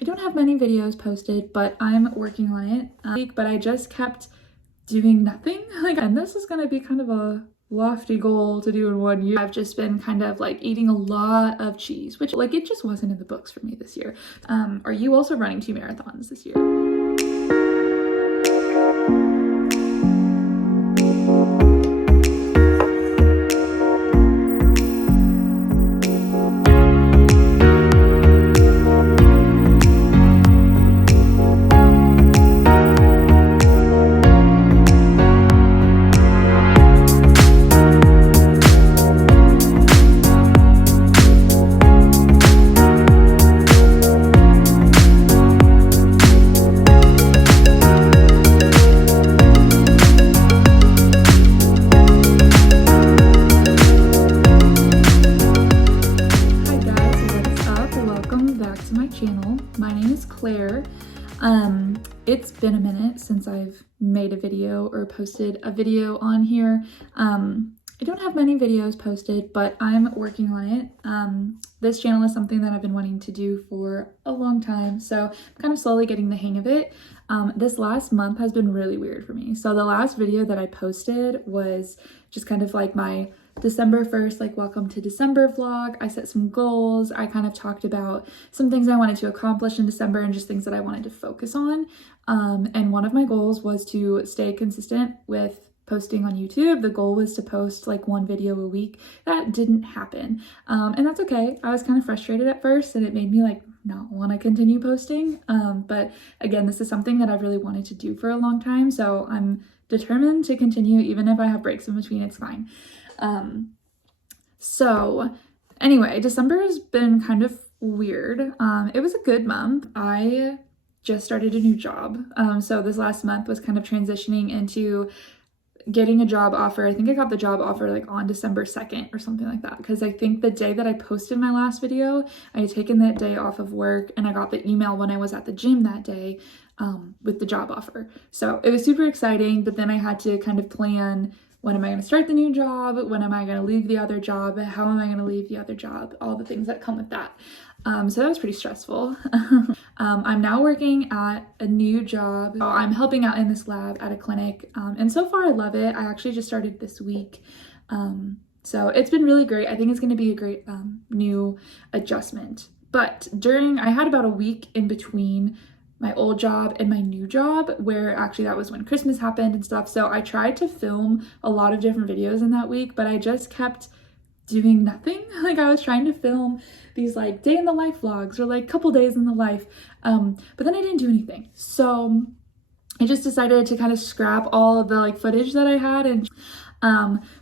I don't have many videos posted, but I'm working on it. But I just kept doing nothing. And this is gonna be kind of a lofty goal to do in 1 year. I've just been kind of like eating a lot of cheese, which like it just wasn't in the books for me this year. Are you also running 2 marathons this year? My name is Claire. It's been a minute since I've made a video or posted a video on here. I don't have many videos posted, but I'm working on it. This channel is something that I've been wanting to do for a long time, so I'm kind of slowly getting the hang of it. This last month has been really weird for me. So the last video that I posted was just kind of like my December 1st, like welcome to December vlog. I set some goals. I kind of talked about some things I wanted to accomplish in December and just things that I wanted to focus on. And one of my goals was to stay consistent with posting on YouTube. The goal was to post like 1 video a week. That didn't happen. And that's okay. I was kind of frustrated at first and it made me like not want to continue posting. But again, this is something that I've really wanted to do for a long time. So I'm determined to continue even if I have breaks in between, it's fine. So anyway, December has been kind of weird. It was a good month. I just started a new job. So this last month was kind of transitioning into getting a job offer. I think I got the job offer like on December 2nd or something like that, because I think the day that I posted my last video, I had taken that day off of work and I got the email when I was at the gym that day with the job offer. So it was super exciting, but then I had to kind of plan, when am I going to start the new job? When am I going to leave the other job? How am I going to leave the other job? All the things that come with that. So that was pretty stressful. I'm now working at a new job. I'm helping out in this lab at a clinic. And so far I love it. I actually just started this week. So it's been really great. I think it's going to be a great new adjustment. But I had about a week in between my old job and my new job, where actually that was when Christmas happened and stuff. So I tried to film a lot of different videos in that week, but I just kept doing nothing. Like I was trying to film these like day in the life vlogs or like couple days in the life, but then I didn't do anything. So I just decided to kind of scrap all of the like footage that I had. And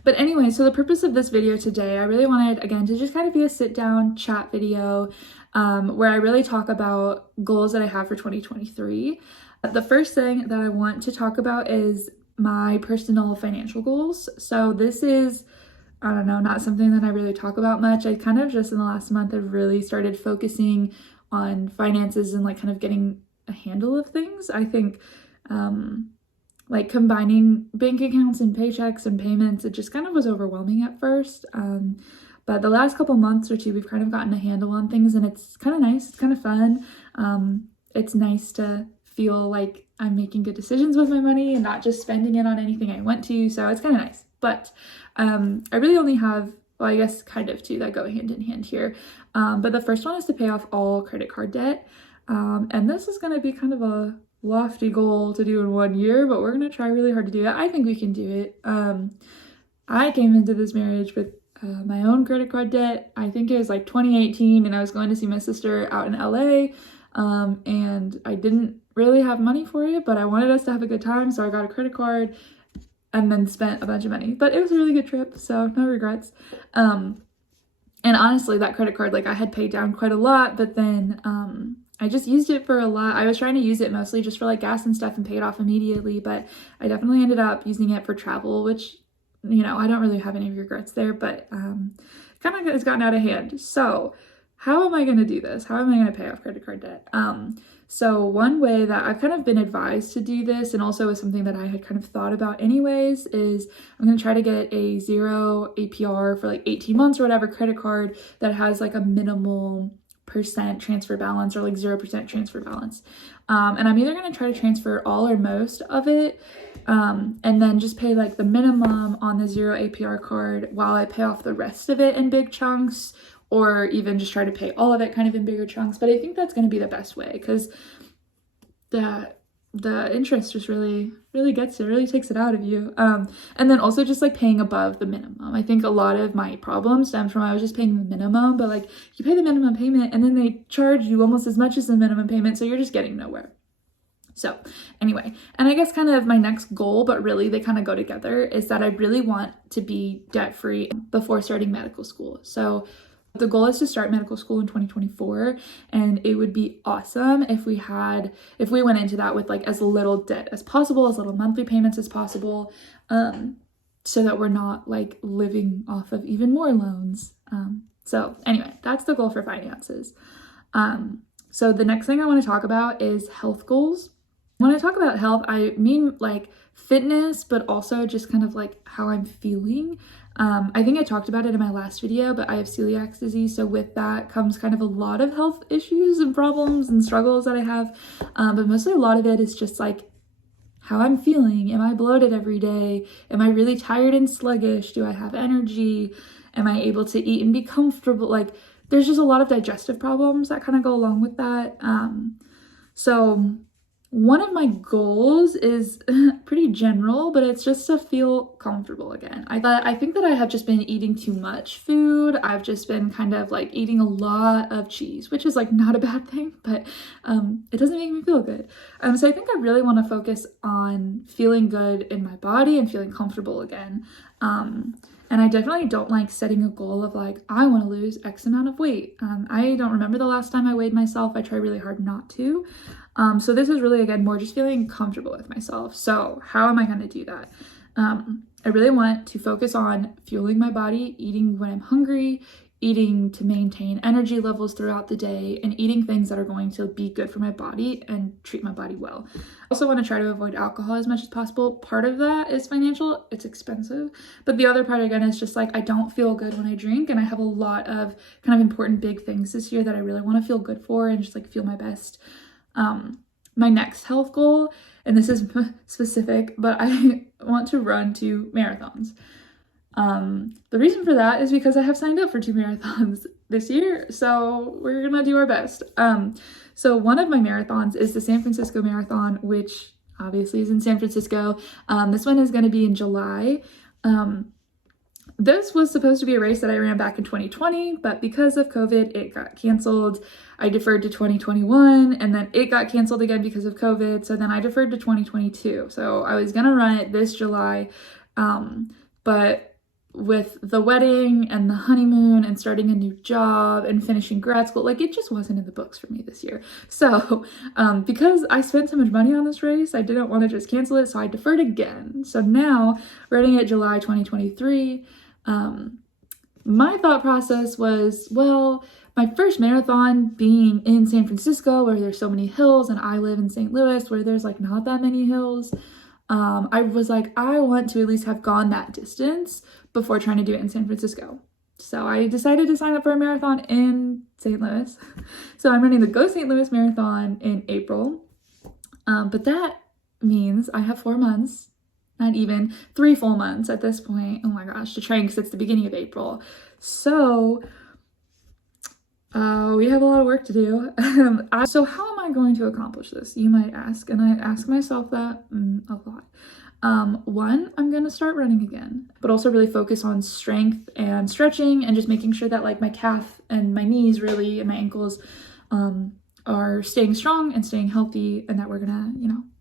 but anyway, so the purpose of this video today, I really wanted again to just kind of be a sit down chat video where I really talk about goals that I have for 2023. The first thing that I want to talk about is my personal financial goals. So this is, I don't know, not something that I really talk about much. I kind of just in the last month have really started focusing on finances and like kind of getting a handle of things. I think like combining bank accounts and paychecks and payments, it just kind of was overwhelming at first. But the last couple months or two, we've kind of gotten a handle on things and it's kind of nice. It's kind of fun. It's nice to feel like I'm making good decisions with my money and not just spending it on anything I want to. So it's kind of nice. But I really only have, well, I guess kind of 2 that go hand in hand here. But the first one is to pay off all credit card debt. And this is going to be kind of a lofty goal to do in 1 year, but we're going to try really hard to do it. I think we can do it. I came into this marriage with my own credit card debt. I think it was like 2018 and I was going to see my sister out in LA. And I didn't really have money for it, but I wanted us to have a good time. So I got a credit card and then spent a bunch of money, but it was a really good trip. So no regrets. And honestly, that credit card, like I had paid down quite a lot, but then, I just used it for a lot. I was trying to use it mostly just for like gas and stuff and pay it off immediately, but I definitely ended up using it for travel, which, you know, I don't really have any regrets there, but kind of has gotten out of hand. So how am I going to do this? How am I going to pay off credit card debt? So one way that I've kind of been advised to do this, and also is something that I had kind of thought about anyways, is I'm going to try to get a 0 APR for like 18 months or whatever credit card that has like a minimal percent transfer balance or like 0% transfer balance. And I'm either going to try to transfer all or most of it, and then just pay like the minimum on the 0 APR card while I pay off the rest of it in big chunks, or even just try to pay all of it kind of in bigger chunks. But I think that's going to be the best way, because the interest just really gets it, really takes it out of you. And then also just like paying above the minimum. I think a lot of my problem stems from I was just paying the minimum, but like you pay the minimum payment and then they charge you almost as much as the minimum payment, so you're just getting nowhere. So anyway, and I guess kind of my next goal, but really they kind of go together, is that I really want to be debt-free before starting medical school. So the goal is to start medical school in 2024, and it would be awesome if we went into that with like as little debt as possible, as little monthly payments as possible, so that we're not like living off of even more loans. So anyway, that's the goal for finances. So the next thing I want to talk about is health goals. When I talk about health, I mean like fitness, but also just kind of like how I'm feeling. I think I talked about it in my last video, but I have celiac disease. So with that comes kind of a lot of health issues and problems and struggles that I have. But mostly a lot of it is just like how I'm feeling. Am I bloated every day? Am I really tired and sluggish? Do I have energy? Am I able to eat and be comfortable? Like there's just a lot of digestive problems that kind of go along with that. So one of my goals is pretty general, but it's just to feel comfortable again. I think that I have just been eating too much food. I've just been kind of like eating a lot of cheese, which is like not a bad thing, but it doesn't make me feel good. So I think I really want to focus on feeling good in my body and feeling comfortable again. And I definitely don't like setting a goal of like, I want to lose X amount of weight. I don't remember the last time I weighed myself. I try really hard not to. So this is really, again, more just feeling comfortable with myself. So how am I going to do that? I really want to focus on fueling my body, eating when I'm hungry, eating to maintain energy levels throughout the day, and eating things that are going to be good for my body and treat my body well. I also want to try to avoid alcohol as much as possible. Part of that is financial, it's expensive, but the other part again is just like I don't feel good when I drink, and I have a lot of kind of important big things this year that I really want to feel good for and just like feel my best. My next health goal, and this is specific, but I want to run 2 marathons. The reason for that is because I have signed up for 2 marathons this year, so we're gonna do our best. So one of my marathons is the San Francisco Marathon, which obviously is in San Francisco. This one is gonna be in July. This was supposed to be a race that I ran back in 2020, but because of COVID, it got canceled. I deferred to 2021, and then it got canceled again because of COVID, so then I deferred to 2022. So I was gonna run it this July, but with the wedding and the honeymoon and starting a new job and finishing grad school, like it just wasn't in the books for me this year. So because I spent so much money on this race, I didn't want to just cancel it, so I deferred again. So now, running it July 2023, my thought process was, well, my first marathon being in San Francisco where there's so many hills, and I live in St. Louis where there's like not that many hills. I was like, I want to at least have gone that distance before trying to do it in San Francisco. So I decided to sign up for a marathon in St. Louis. So I'm running the Go St. Louis Marathon in April. But that means I have 4 months, not even 3 full months at this point. Oh my gosh, to train, because it's the beginning of April. So we have a lot of work to do. So how am I going to accomplish this, you might ask? And I ask myself that a lot. One, I'm going to start running again, but also really focus on strength and stretching and just making sure that like my calf and my knees really and my ankles are staying strong and staying healthy, and that we're gonna,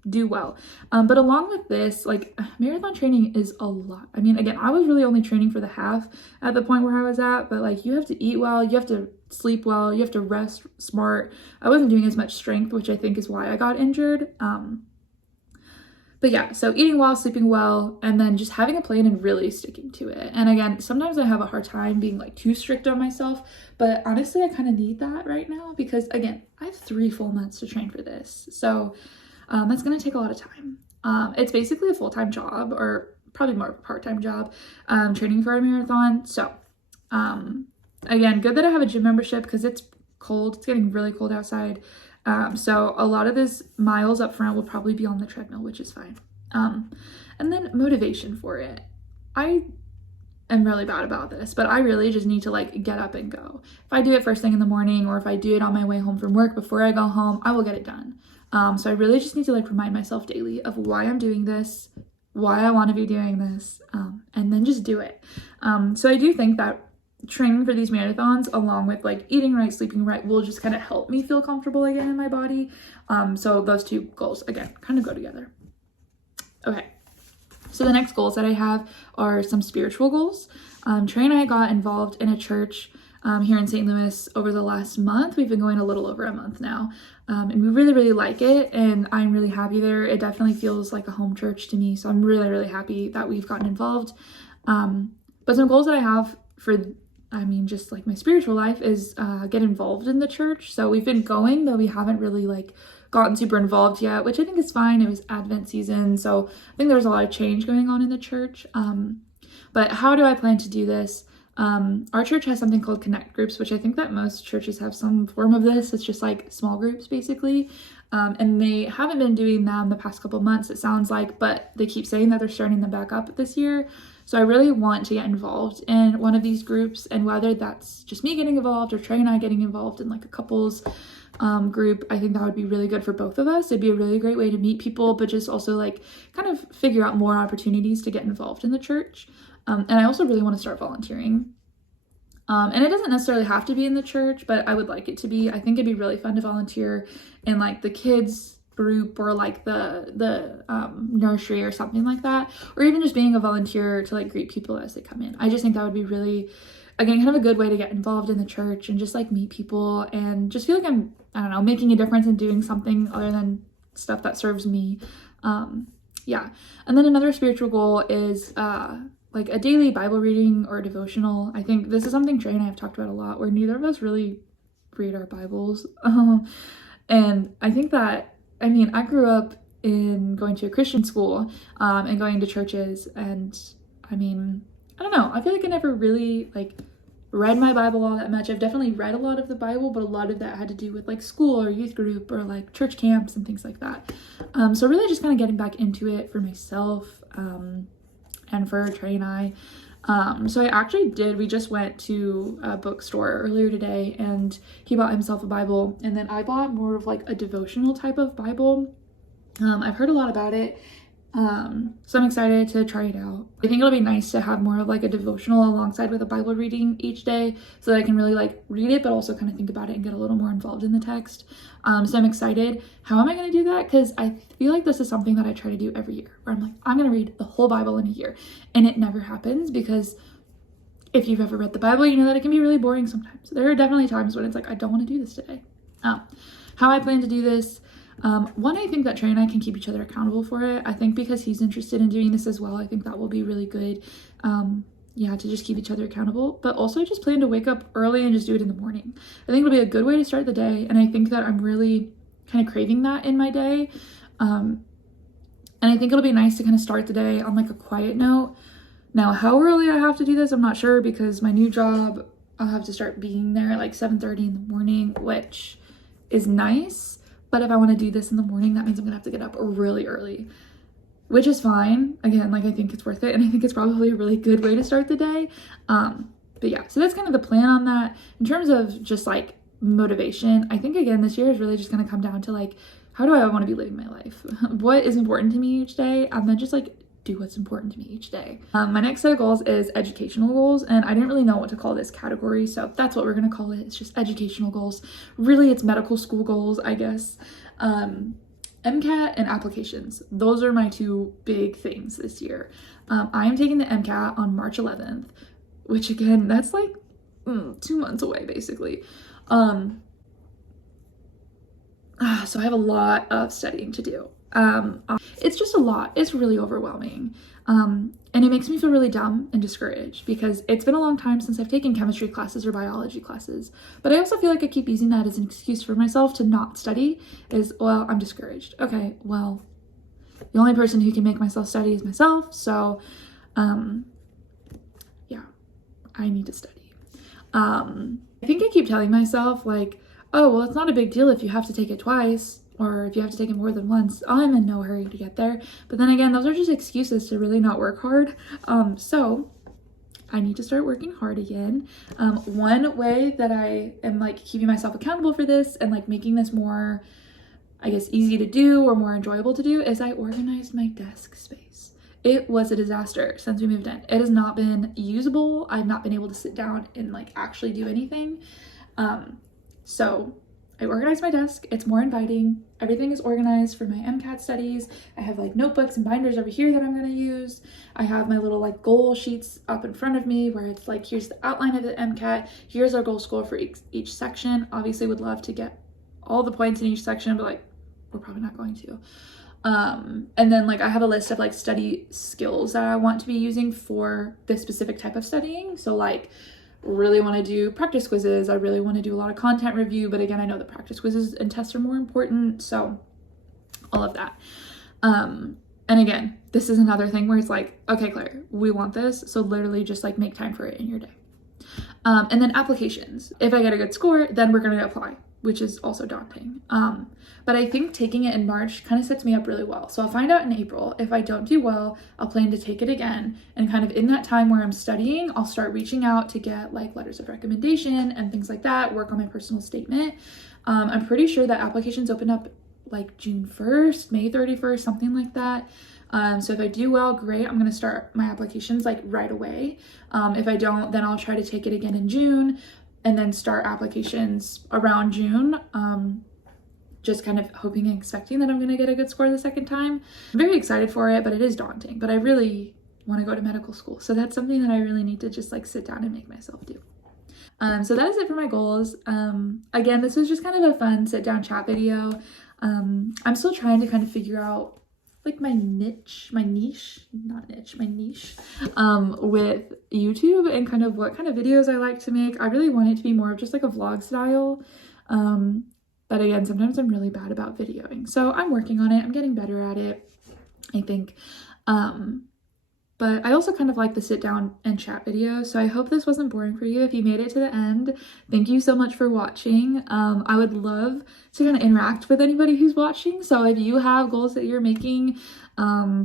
do well. But along with this, like marathon training is a lot. I mean, again, I was really only training for the half at the point where I was at, but like you have to eat well, you have to sleep well, you have to rest smart. I wasn't doing as much strength, which I think is why I got injured. But yeah, so eating well, sleeping well, and then just having a plan and really sticking to it. And again, sometimes I have a hard time being like too strict on myself, but honestly, I kind of need that right now because again, I have 3 full months to train for this. So that's going to take a lot of time. It's basically a full-time job, or probably more of a part-time job, training for a marathon. So again, good that I have a gym membership because it's cold. It's getting really cold outside. So a lot of this miles up front will probably be on the treadmill, which is fine. And then motivation for it. I am really bad about this, but I really just need to like get up and go. If I do it first thing in the morning, or if I do it on my way home from work before I go home, I will get it done. So I really just need to like remind myself daily of why I'm doing this, why I want to be doing this, and then just do it. So I do think that training for these marathons, along with like eating right, sleeping right, will just kind of help me feel comfortable again in my body. So those two goals, again, kind of go together. Okay. So the next goals that I have are some spiritual goals. Trey and I got involved in a church here in St. Louis over the last month. We've been going a little over a month now. And we really, really like it. And I'm really happy there. It definitely feels like a home church to me. So I'm really, really happy that we've gotten involved. But some goals that I have for, just like my spiritual life is get involved in the church. So we've been going, though we haven't really like gotten super involved yet, which I think is fine. It was Advent season, so I think there's a lot of change going on in the church. But how do I plan to do this? Our church has something called Connect groups, which I think that most churches have some form of this. It's just like small groups basically. And they haven't been doing them the past couple months, it sounds like, but they keep saying that they're starting them back up this year. So I really want to get involved in one of these groups, and whether that's just me getting involved or Trey and I getting involved in like a couples group, I think that would be really good for both of us. It'd be a really great way to meet people, but just also like kind of figure out more opportunities to get involved in the church. And I also really want to start volunteering. And it doesn't necessarily have to be in the church, but I would like it to be. I think it'd be really fun to volunteer in like the kids group or like the nursery or something like that, or even just being a volunteer to like greet people as they come in. I just think that would be really, again, kind of a good way to get involved in the church and just like meet people and just feel like I'm, I don't know, making a difference and doing something other than stuff that serves me. Yeah. And then another spiritual goal is like a daily Bible reading or devotional. I think this is something Trey and I have talked about a lot, where neither of us really read our Bibles. And I think that, I grew up in going to a Christian school and going to churches, and I don't know, I feel like I never really like read my Bible all that much. I've definitely read a lot of the Bible, but a lot of that had to do with like school or youth group or like church camps and things like that. So really just kind of getting back into it for myself and for Trey and I. So we just went to a bookstore earlier today, and he bought himself a Bible, and then I bought more of like a devotional type of Bible. I've heard a lot about it. So I'm excited to try it out. I think it'll be nice to have more of like a devotional alongside with a Bible reading each day, so that I can really like read it, but also kind of think about it and get a little more involved in the text. So I'm excited. How am I going to do that? Because I feel like this is something that I try to do every year, where I'm like, I'm going to read the whole Bible in a year, and it never happens, because if you've ever read the Bible, you know that it can be really boring sometimes. There are definitely times when it's like, I don't want to do this today. How I plan to do this. One, I think that Trey and I can keep each other accountable for it. I think because he's interested in doing this as well, I think that will be really good. To just keep each other accountable, but also just plan to wake up early and just do it in the morning. I think it'll be a good way to start the day, and I think that I'm really kind of craving that in my day. And I think it'll be nice to kind of start the day on like a quiet note. Now, how early I have to do this, I'm not sure, because my new job, I'll have to start being there at like 7:30 in the morning, which is nice. But if I want to do this in the morning, that means I'm gonna have to get up really early, which is fine. Again, like I think it's worth it, and I think it's probably a really good way to start the day. But yeah, so that's kind of the plan on that. In terms of just like motivation, I think again, this year is really just gonna come down to like, how do I want to be living my life? What is important to me each day? And then just like do what's important to me each day. My next set of goals is educational goals, and I didn't really know what to call this category, so that's what we're gonna call it. It's just educational goals. Really, it's medical school goals, I guess. MCAT and applications. Those are my two big things this year. I am taking the MCAT on March 11th, which again, that's like 2 months away basically. So I have a lot of studying to do. It's just a lot. It's really overwhelming. And it makes me feel really dumb and discouraged, because it's been a long time since I've taken chemistry classes or biology classes. But I also feel like I keep using that as an excuse for myself to not study, is, well, I'm discouraged. Okay, well, the only person who can make myself study is myself. So, yeah, I need to study. I think I keep telling myself, like, oh, well, it's not a big deal if you have to take it twice or if you have to take it more than once. I'm in no hurry to get there. But then again, those are just excuses to really not work hard. So I need to start working hard again. One way that I am like keeping myself accountable for this and like making this more, I guess, easy to do or more enjoyable to do is I organized my desk space. It was a disaster since we moved in. It has not been usable. I've not been able to sit down and like actually do anything. So I organized my desk. It's more inviting. Everything is organized for my MCAT studies. I have like notebooks and binders over here that I'm going to use. I have my little like goal sheets up in front of me where it's like, here's the outline of the MCAT. Here's our goal score for each section. Obviously would love to get all the points in each section, but like we're probably not going to. And then like I have a list of like study skills that I want to be using for this specific type of studying. So like really want to do practice quizzes. I really want to do a lot of content review, but again, I know the practice quizzes and tests are more important. So all of that. And again, this is another thing where it's like, okay, Claire, we want this. So literally just like make time for it in your day. And then applications. If I get a good score, then we're going to apply, which is also daunting. But I think taking it in March kind of sets me up really well. So I'll find out in April. If I don't do well, I'll plan to take it again. And kind of in that time where I'm studying, I'll start reaching out to get like letters of recommendation and things like that, work on my personal statement. I'm pretty sure that applications open up like June 1st, May 31st, something like that. So if I do well, great. I'm going to start my applications like right away. If I don't, then I'll try to take it again in June and then start applications around June. Just kind of hoping and expecting that I'm going to get a good score the second time. I'm very excited for it, but it is daunting. But I really want to go to medical school. So that's something that I really need to just like sit down and make myself do. So that is it for my goals. Again, this was just kind of a fun sit down chat video. I'm still trying to kind of figure out like my niche with YouTube and kind of what kind of videos I like to make. I really want it to be more of just like a vlog style. But again, sometimes I'm really bad about videoing. So I'm working on it. I'm getting better at it, I think. But I also kind of like the sit down and chat video. So I hope this wasn't boring for you. If you made it to the end, thank you so much for watching. I would love to kind of interact with anybody who's watching. So if you have goals that you're making,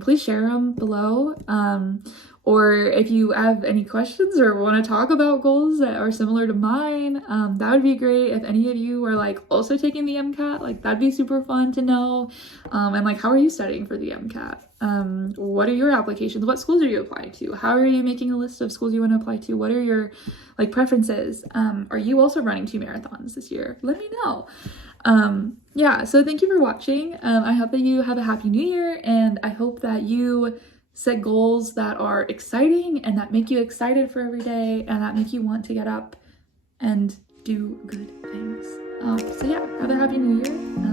please share them below. Or if you have any questions or want to talk about goals that are similar to mine, that would be great. If any of you are like also taking the MCAT, like that'd be super fun to know. And like, how are you studying for the MCAT? What are your applications? What schools are you applying to? How are you making a list of schools you want to apply to? What are your like preferences? Are you also running 2 marathons this year? Let me know. Yeah, so thank you for watching. I hope that you have a happy new year, and I hope that you set goals that are exciting and that make you excited for every day and that make you want to get up and do good things. So yeah, have a happy new year.